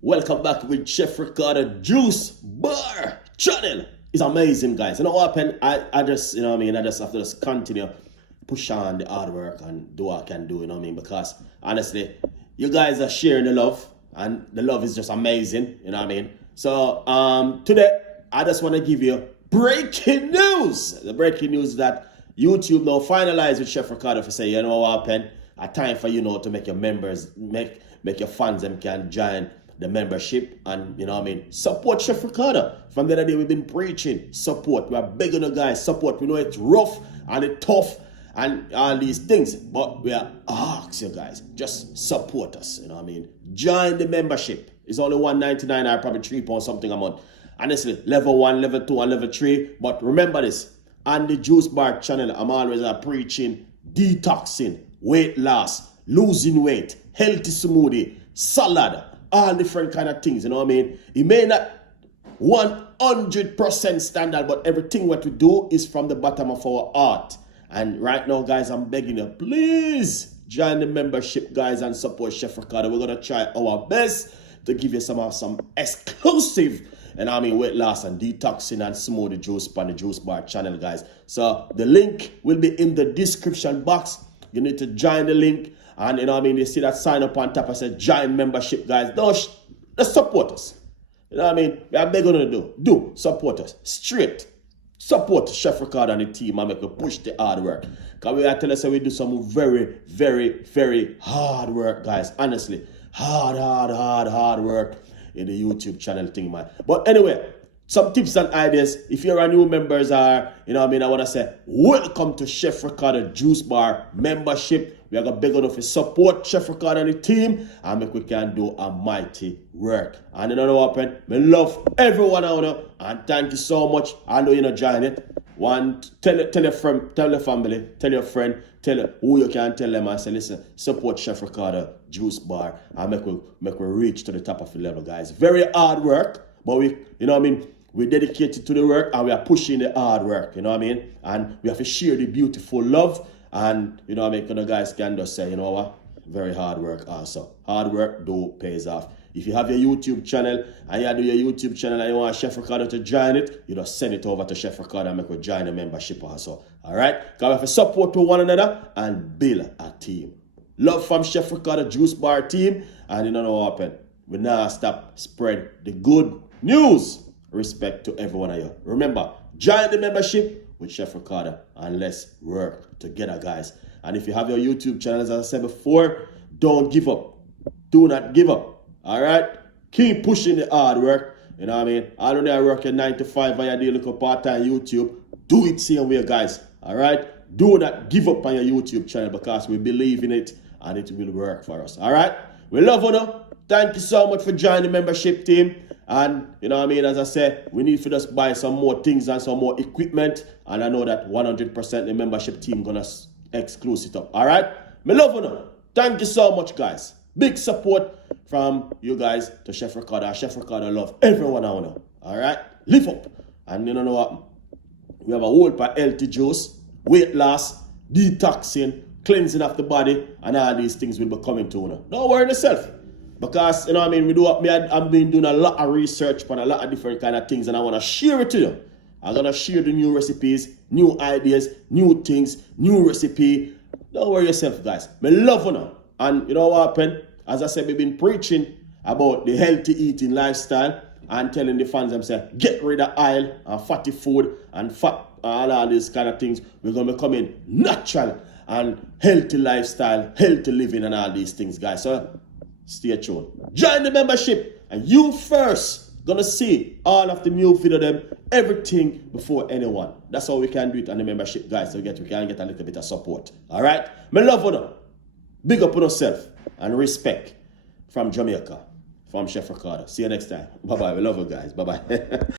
Welcome back with Chef Ricardo Juice Bar channel. It's amazing, guys. You know what happened? I just, you know what I mean, I just have to just continue push on the hard work and do what I can do, you know what I mean? Because honestly, you guys are sharing the love and the love is just amazing, you know what I mean? So today I just want to give you breaking news. The breaking news that YouTube now finalized with Chef Ricardo for say, you know what happened? A time for you know to make your members, make your fans them can join the membership and, you know what I mean, support Chef Ricardo. From the other day we've been preaching support. We are begging the guys support. We know it's rough and it's tough and all these things, but we are asking you guys, just support us, you know what I mean. Join the membership. It's only $1.99 or probably £3 something a month. Honestly, level 1, level 2 and level 3. But remember this, on the Juice Bar channel, I'm always preaching detoxing, weight loss, losing weight, healthy smoothie, salad, all different kind of things, you know what I mean? It may not 100% standard, but everything what we do is from the bottom of our heart. And right now, guys, I'm begging you, please join the membership, guys, and support Chef Ricardo. We're going to try our best to give you some exclusive, and I mean, weight loss and detoxing and smoothie juice on the Juice Bar channel, guys. So the link will be in the description box. You need to join the link. And you know what I mean, you see that sign up on top. I said join membership, guys. Don't support us. You know what I mean? We are begging you to do support us. Straight. Support Chef Ricardo and the team and make we push the hard work. Because we are telling us that we do some very, very, very hard work, guys. Honestly. Hard work in the YouTube channel thing, man. But anyway, some tips and ideas. If you're a new members are, you know what I mean, I want to say, welcome to Chef Ricardo Juice Bar membership. We are going to beg enough to support Chef Ricardo and the team and make we can do a mighty work. And you know what happened? We love everyone out there and thank you so much. I know you're not joining it. Tell your friend, tell your family, tell your friend, tell who you can tell them and say, listen, support Chef Ricardo Juice Bar and make we reach to the top of the level, guys. Very hard work, but we, you know what I mean, we're dedicated to the work and we are pushing the hard work, you know what I mean? And we have to share the beautiful love. And, you know what I mean, the guys can just say, you know what, very hard work also. Hard work pays off. If you have your YouTube channel and you do your YouTube channel and you want Chef Ricardo to join it, you just send it over to Chef Ricardo and make we join the membership also. All right? Because we have to support to one another and build a team. Love from Chef Ricardo Juice Bar team. And you know what happened? We now stop spread the good news. Respect to every one of you. Remember, join the membership with Chef Ricardo and let's work together, guys. And if you have your YouTube channel, as I said before, don't give up. Do not give up. All right? Keep pushing the hard work. You know what I mean? I don't know I work at 9 to 5 and you do look part-time YouTube. Do it same way, guys. All right? Do not give up on your YouTube channel because we believe in it and it will work for us. All right? We love you. Thank you so much for joining the membership team. And, you know what I mean, as I said, we need to just buy some more things and some more equipment. And I know that 100% the membership team going to exclude it up. All right? Me love you. Thank you so much, guys. Big support from you guys to Chef Ricardo. Chef Ricardo love everyone I know. All right? Live up. And you know what? We have a whole part healthy juice, weight loss, detoxing, cleansing of the body, and all these things will be coming to you. Don't worry yourself. Because, you know what I mean, I've been doing a lot of research on a lot of different kind of things and I want to share it to you. I'm going to share the new recipes, new ideas, new things, new recipe. Don't worry yourself, guys. Me love you now. And you know what happened? As I said, we've been preaching about the healthy eating lifestyle and telling the fans themselves, get rid of oil and fatty food and fat, all these kind of things. We're going to be coming natural and healthy lifestyle, healthy living and all these things, guys. So stay tuned. Join the membership and you first gonna see all of the new video them, everything before anyone. That's how we can do it on the membership, guys. So we can get a little bit of support. All right? Me love you now. Big up on yourself and respect from Jamaica, from Chef Ricardo. See you next time. Bye-bye. We love you guys. Bye-bye.